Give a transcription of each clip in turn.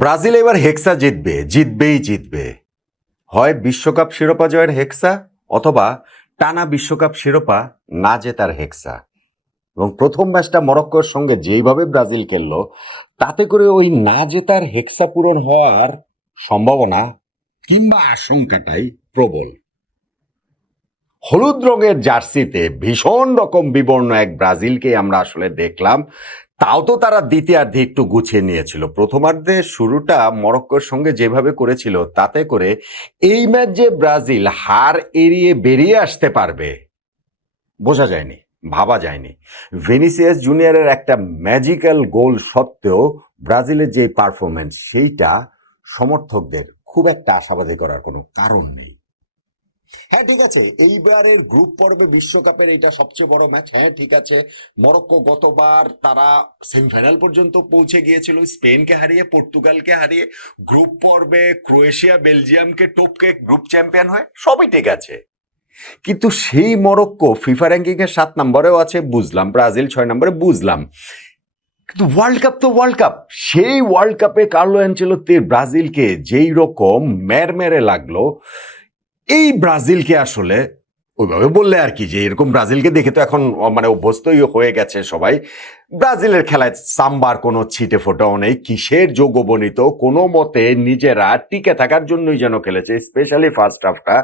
Brazil এবার হেক্সা জিতবে, জিতবেই জিতবে। হয় বিশ্বকাপ শিরোপা জয়ের হেক্সা, অথবা টানা বিশ্বকাপ শিরোপা না জেতার হেক্সা। এবং প্রথম ম্যাচটা মরক্কোর সঙ্গে যেইভাবে ব্রাজিল খেললো, তাতে করে ওই না জেতার হেক্সা পূরণ হওয়ার সম্ভাবনা কিংবা আশঙ্কাটাই প্রবল। হলুদ রঙের জার্সিতে ভীষণ রকম বিবর্ণ এক ব্রাজিলকে আমরা আসলে দেখলাম। তাও তো তারা দ্বিতীয়ার্ধে একটু গুছিয়ে নিয়েছিল। প্রথমার্ধে শুরুটা মরক্কোর সঙ্গে যেভাবে করেছিল, তাতে করে এই ম্যাচ যে ব্রাজিল হার এড়িয়ে বেরিয়ে আসতে পারবে বোঝা যায়নি, ভাবা যায়নি। ভিনিসিয়াস জুনিয়রের একটা ম্যাজিক্যাল গোল সত্ত্বেও ব্রাজিলের যে পারফরমেন্স, সেইটা সমর্থকদের খুব একটা আশাবাদী করার কোনো কারণ নেই। হ্যাঁ ঠিক আছে, এইবারের গ্রুপ পর্বে বিশ্বকাপের এটা সবচেয়ে বড় ম্যাচ। হ্যাঁ ঠিক আছে, মরক্কো গতবার তারা সেমিফাইনাল পর্যন্ত পৌঁছে গিয়েছিল, স্পেনকে হারিয়ে, পর্তুগালকে হারিয়ে। গ্রুপ পর্বে ক্রোয়েশিয়া বেলজিয়ামকে টপকে গ্রুপ চ্যাম্পিয়ন হয়, সবই ঠিক আছে। কিন্তু সেই মরক্কো ফিফা র্যাঙ্কিং এর 7 নম্বরেও আছে বুঝলাম, ব্রাজিল 6 নম্বরে বুঝলাম, কিন্তু ওয়ার্ল্ড কাপ তো ওয়ার্ল্ড কাপ। সেই ওয়ার্ল্ড কাপে কার্লো অ্যানচেলোত্তির ব্রাজিলকে যেই রকম মেরে লাগলো, এই ব্রাজিলকে আসলে ওইভাবে বললে আর কি, যে এরকম ব্রাজিলকে দেখে তো এখন মানে অভ্যস্তই হয়ে গেছে সবাই। ব্রাজিলের খেলায় সাম্বার কোনো ছিটে ফোটাও নেই, কিসের যোগবনিত, কোনো মতে নিজেরা টিকে থাকার জন্যই যেন খেলেছে, স্পেশালি ফার্স্ট হাফটা।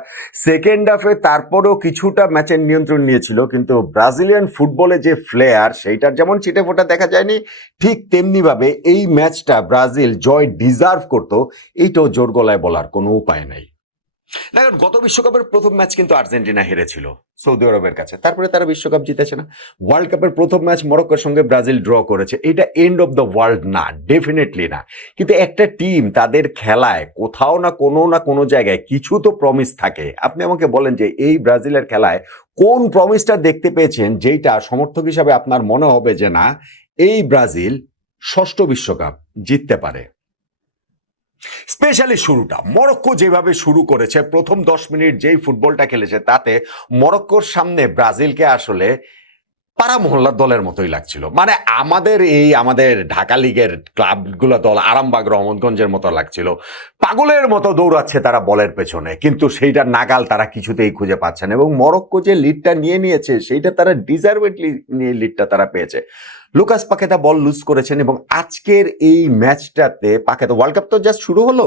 সেকেন্ড হাফে তারপরেও কিছুটা ম্যাচের নিয়ন্ত্রণ নিয়েছিল, কিন্তু ব্রাজিলিয়ান ফুটবলে যে ফ্লেয়ার, সেইটার যেমন ছিটে ফোটা দেখা যায়নি, ঠিক তেমনিভাবে এই ম্যাচটা ব্রাজিল জয় ডিজার্ভ করতো, এইটাও জোর গলায় বলার কোনো উপায় নাই। দেখুন, গত বিশ্বকাপের প্রথম ম্যাচ কিন্তু আর্জেন্টিনা হেরেছিল সৌদি আরবের কাছে, তারপরে তারা বিশ্বকাপ জিতেছে না। ওয়ার্ল্ড কাপের প্রথম ম্যাচ মরক্কোর সঙ্গে ব্রাজিল ড্র করেছে, এটা এন্ড অফ দ্য ওয়ার্ল্ড না, ডেফিনেটলি না। কিন্তু একটা টিম তাদের খেলায় কোথাও না কোনো জায়গায় কিছু তো প্রমিস থাকে। আপনি আমাকে বলেন যে এই ব্রাজিলের খেলায় কোন প্রমিসটা দেখতে পেয়েছেন যেটা সমর্থক হিসাবে আপনার মনে হবে যে না, এই ব্রাজিল ষষ্ঠ বিশ্বকাপ জিততে পারে। স্পেশালি শুরুটা মরক্কো যেভাবে শুরু করেছে, প্রথম 10 মিনিট যেই ফুটবলটা খেলেছে, তাতে মরক্কোর সামনে ব্রাজিলকে আসলে পাড়া মহল্লার দলের মতোই লাগছিল। মানে আমাদের ঢাকা লিগের ক্লাবগুলো দল আরামবাগ রহমতগঞ্জের মতো লাগছিল। পাগলের মতো দৌড়াচ্ছে তারা বলের পেছনে, কিন্তু সেইটা নাগাল তারা কিছুতেই খুঁজে পাচ্ছে না। এবং মরক্কো যে লিডটা নিয়েছে, সেইটা তারা ডিজার্ভেডলি নিয়ে লিডটা তারা পেয়েছে। লুকাস পাকেতা বল লুজ করেছেন, এবং আজকের এই ম্যাচটাতে পাকেতা, ওয়ার্ল্ড কাপ তো জাস্ট শুরু হলো,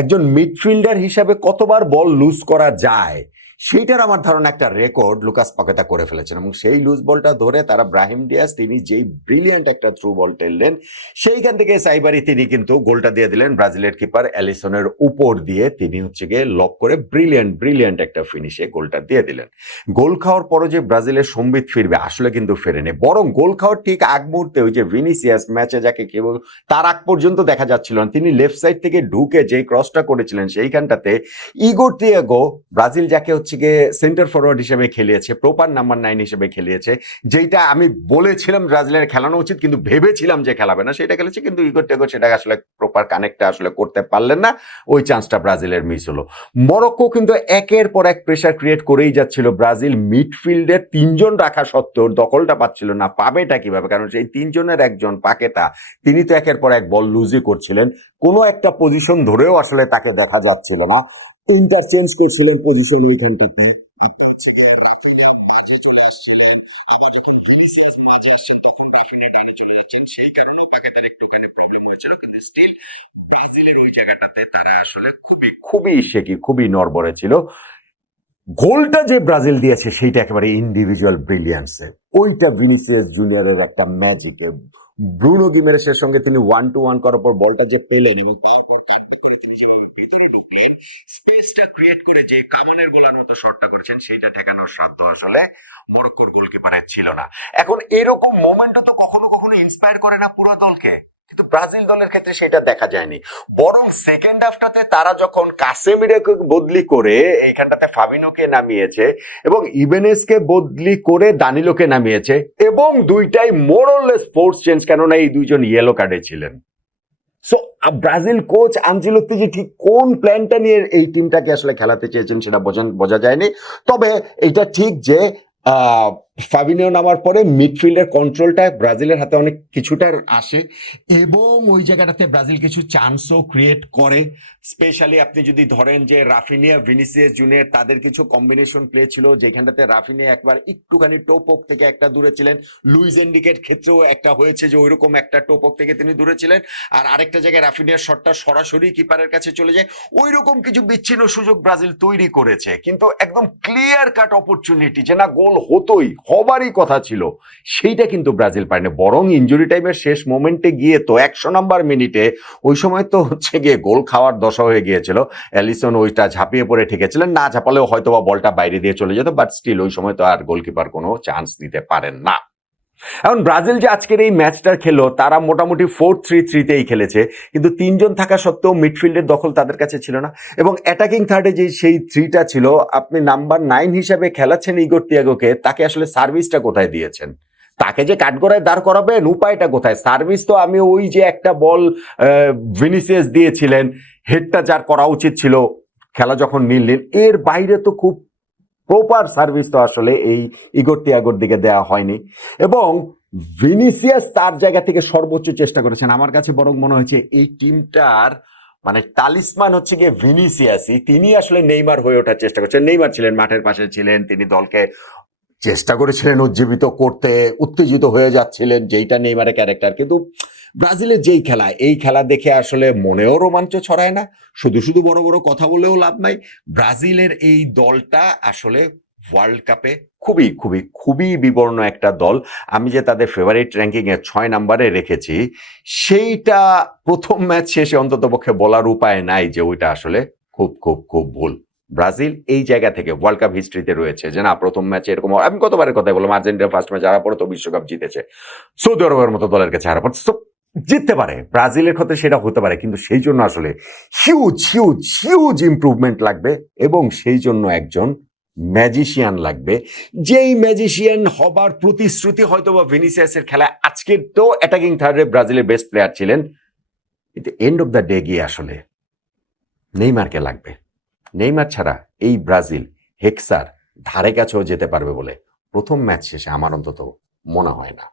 একজন মিডফিল্ডার হিসাবে কতবার বল লুজ করা যায় সেইটার আমার ধারণা একটা রেকর্ড লুকাস পাকেতা করে ফেলেছেন। এবং সেই লুজ বলটা ধরে তারা ব্রাহিম ডিয়াস, তিনি যেই ব্রিলিয়ান্ট একটা থ্রু বল টেললেন, সেইখান থেকে সাইবারি তিনি কিন্তু গোলটা দিয়ে দিলেন ব্রাজিলের কিপার অ্যালিসনের উপর দিয়ে। তিনি হচ্ছে গিয়ে লক করে ব্রিলিয়ান্ট একটা ফিনিশে গোলটা দিয়ে দিলেন। গোল খাওয়ার পরও যে ব্রাজিলের সম্বিত ফিরবে, আসলে কিন্তু ফেরেনি, বরং গোল খাওয়ার ঠিক আগ মুহূর্তে ওই যে ভিনিসিয়াস ম্যাচে যাকে কেবল তার আগ পর্যন্ত দেখা যাচ্ছিল না, তিনি লেফট সাইড থেকে ঢুকে যে ক্রসটা করেছিলেন, সেইখানটাতে ইগোর তিয়াগো, ব্রাজিল যাকে হচ্ছে গিয়ে সেন্টার ফরওয়ার্ড হিসেবে খেলিয়েছে, প্রপার নাম্বার 9 হিসেবে খেলিয়েছে, যেটা আমি বলেছিলাম ব্রাজিলের খেলানো উচিত, কিন্তু ভেবেছিলাম যে খেলাবে না, সেটা খেলেছে। কিন্তু ইগোর তিয়াগো সেটা আসলে প্রপার কানেক্টটা আসলে করতে পারলেন না, ওই চান্সটা ব্রাজিলের মিস হলো। মরক্কো কিন্তু একের পর এক প্রেসার ক্রিয়েট করেই যাচ্ছিল। ব্রাজিল মিডফিল্ডে 3 জন রাখা সত্ত্বেও দখলটা পাচ্ছিল না। পাবেটা কিভাবে? কারণ সেই 3 জনের একজন পাকেতা, তিনি তো একের পর এক বল লুজই করছিলেন, কোনো একটা পজিশন ধরেও আসলে তাকে দেখা যাচ্ছিল না, ইন্টারচেঞ্জ করছিলেন পজিশন এইখান থেকে। সেই কারণেও পাকেতার একটুখানি প্রবলেম হয়েছিল, কিন্তু স্টিল ব্রাজিলের ওই জায়গাটাতে তারা আসলে খুবই নড়বড়ে ছিল। গোলটা যে ব্রাজিল দিয়েছে সেইটা একেবারে ইন্ডিভিজুয়াল ব্রিলিয়ান্সে, ওইটা ভিনিসিয়াস জুনিয়রের একটা ম্যাজিকে। ব্রুনো গিমেরেসের সঙ্গে তিনি 1-to-1 করার পর বলটা যে পেলেন এবং পাওয়ার পর কাটব্যাক করে তিনি যেভাবে ভিতরে ঢুকলেন, স্পেসটা ক্রিয়েট করে যে কামানের গোলার মতো শটটা করেছেন, সেইটা ঠেকানোর সাধ্য আসলে মরক্কোর গোলকিপারের ছিল না। এখন এরকম মোমেন্টও তো কখনো কখনো ইন্সপায়ার করে না পুরো দলকে, কিন্তু ব্রাজিল দলের ক্ষেত্রে সেটা দেখা যায়নি। বরং সেকেন্ড হাফটাতে তারা যখন কাসেমিরোকে বদলি করে এইখানটাতে ফাবিনোকে নামিয়েছে, এবং ইবেনেসকে বদলি করে দানিলোকে নামিয়েছে, এবং দুইটাই মোরলেস ফোর্স চেঞ্জ, কেননা এই 2জন ইয়েলো কার্ডে ছিলেন। সো ব্রাজিল কোচ আনচেলোত্তি যে ঠিক কোন প্ল্যানটা নিয়ে এই টিমটাকে আসলে খেলাতে চেয়েছেন সেটা বোঝা যায়নি। তবে এটা ঠিক যে ফাবিনিও নামার পরে মিডফিল্ডের কন্ট্রোলটা ব্রাজিলের হাতে অনেক কিছুটা আসে এবং ওই জায়গাটাতে ব্রাজিল কিছু চান্সও ক্রিয়েট করে। স্পেশালি আপনি যদি ধরেন যে রাফিনিয়া ভিনিসিয়াস জুনিয়র তাদের কিছু কম্বিনেশন প্লে ছিল যেখানটাতে রাফিনিয়া একবার একটুখানি টোপক থেকে একটা দূরে ছিলেন, লুইস এনরিকের ক্ষেত্রেও একটা হয়েছে যে ওইরকম একটা টোপক থেকে তিনি দূরে ছিলেন, আর আরেকটা জায়গায় রাফিনিয়ার শটটা সরাসরি কিপারের কাছে চলে যায়। ওই রকম কিছু বিচ্ছিন্ন সুযোগ ব্রাজিল তৈরি করেছে, কিন্তু একদম ক্লিয়ার কাট অপরচুনিটি যে না গোল হতোই হবারই কথা ছিল সেইটা কিন্তু ব্রাজিল পারেনি। বরং ইনজুরি টাইমের শেষ মোমেন্টে গিয়ে তো 100 নম্বর মিনিটে ওই সময় তো হচ্ছে গিয়ে গোল খাওয়ার দশা হয়ে গিয়েছিল, অ্যালিসন ওইটা ঝাঁপিয়ে পড়ে ঠেকেছিলেন, না ঝাঁপালেও হয়তো বা বলটা বাইরে দিয়ে চলে যেত, বাট স্টিল ওই সময় তো আর গোলকিপার কোনো চান্স দিতে পারেন না। এখন ব্রাজিল যে আজকের এই ম্যাচটা খেলো তারা মোটামুটি 4-3-3-তেই খেলেছে, কিন্তু তিনজন থাকা সত্ত্বেও মিডফিল্ডের দখল তাদের কাছে ছিল না এবং অ্যাটাকিং থার্ডে যে সেই থ্রিটা ছিল, আপনি নাম্বার 9 হিসাবে খেলাচ্ছেন ইগোর তিয়াগোকে, তাকে আসলে সার্ভিসটা কোথায় দিয়েছেন? তাকে যে কাঠগড়ায় দাঁড় করাবেন উপায়টা কোথায়? সার্ভিস তো আমি ওই যে একটা বল ভিনিসিয়াস দিয়েছিলেন, হেডটা যার করা উচিত ছিল খেলা যখন নিলেন, এর বাইরে তো খুব প্রপার সার্ভিস তো আসলে এই ইগোর তিয়াগোর দিকে দেওয়া হয়নি। এবং ভিনিসিয়াস তার জায়গা থেকে সর্বোচ্চ চেষ্টা করেছেন। আমার কাছে বরং মনে হয়েছে এই টিমটার মানে টালিসমান হচ্ছে গিয়ে ভিনিসিয়াসই, তিনি আসলে নেইমার হয়ে ওঠার চেষ্টা করছেন। নেইমার ছিলেন মাঠের পাশে ছিলেন, তিনি দলকে চেষ্টা করেছিলেন উজ্জীবিত করতে, উত্তেজিত হয়ে যাচ্ছিলেন, যেইটা নেইমারের ক্যারেক্টার। কিন্তু ব্রাজিলের যেই খেলা, এই খেলা দেখে আসলে মনেও রোমাঞ্চ ছড়ায় না, শুধু শুধু বড় বড় কথা বলেও লাভ নাই। ব্রাজিলের এই দলটা আসলে ওয়ার্ল্ড কাপে খুবই খুবই খুবই বিবর্ণ একটা দল। আমি যে তাদের ফেভারিট র্যাঙ্কিং এ 6 নম্বরে রেখেছি, সেইটা প্রথম ম্যাচ শেষে অন্তত পক্ষে বলার উপায় নাই যে ওইটা আসলে খুব খুব খুব ভুল। ব্রাজিল এই জায়গা থেকে ওয়ার্ল্ড কাপ হিস্ট্রিতে রয়েছে যে না প্রথম ম্যাচে এরকম, আমি কতবারের কথা বললাম আর্জেন্টিনা ফার্স্ট ম্যাচ হারার পরে তো বিশ্বকাপ জিতেছে, সৌদি আরবের মতো দলের কাছে হারার পর জিততে পারে, ব্রাজিলের ক্ষেত্রে সেটা হতে পারে, কিন্তু সেই জন্য আসলে হিউজ হিউজ হিউজ ইমপ্রুভমেন্ট লাগবে এবং সেই জন্য একজন ম্যাজিশিয়ান লাগবে, যেই ম্যাজিশিয়ান হবার প্রতিশ্রুতি হয়তো বা ভিনিসিয়াসের খেলায় আজকের তো অ্যাটাকিং থার্ডে ব্রাজিলের বেস্ট প্লেয়ার ছিলেন, কিন্তু এন্ড অফ দ্য ডে গিয়ে আসলে নেইমারকে লাগবে। নেইমার ছাড়া এই ব্রাজিল হেক্সার ধারে কাছেও যেতে পারবে বলে প্রথম ম্যাচ শেষে আমার অন্তত মনে হয় না।